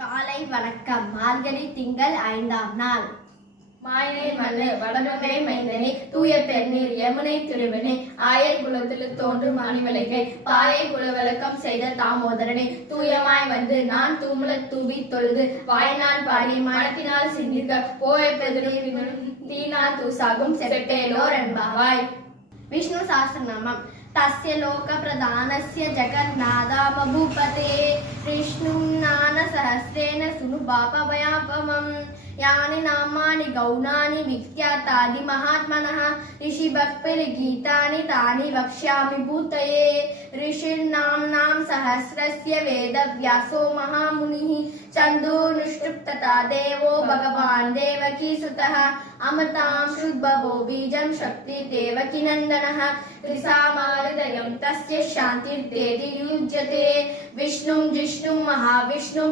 காலை வணக்கம் மார்கழி திங்கள் ஐந்தாம் நாள் மாயனை மல்லு வடமங்கை மைந்தனே தூய பெண்ணீர் யமுனை திருவனே ஆயர் குலத்தில் தோன்றும் மணிவிளக்கை பாயை குலவிளக்கம் செய்த தாமோதரனே தூயமாய் வந்து நான் தூமுல தூவி தொழுது வாய்நாள் பாடி மனத்தினால் சிந்திக்க போய பெதிரும் தீனால் தூசாகும் செப்பேலோர் என்பாவாய் विष्णु सहस्रनामं तस्य लोकप्रधानस्य जगन्नाथामभूपते विष्णुं नानसहस्रेण सुनु पापभयापमम् यानि नामानि गौणानि विख्यातानि महात्मनः ऋषिभक्तिगीतानि तानि वक्ष्यामि भूतये ऋषिर्नाम्नां सहस्रस्य वेदव्यासो महामुनिः चन्दोनुष्टुप् तथा देवो भगवान् देवकीसुतः अमृतां शुद्भवो बीजं शक्ति देवकीनन्दनः त्रिसामाहृदयं तस्य शान्तिर्देदि युज्यते विष्णुं जिष्णुं महाविष्णुं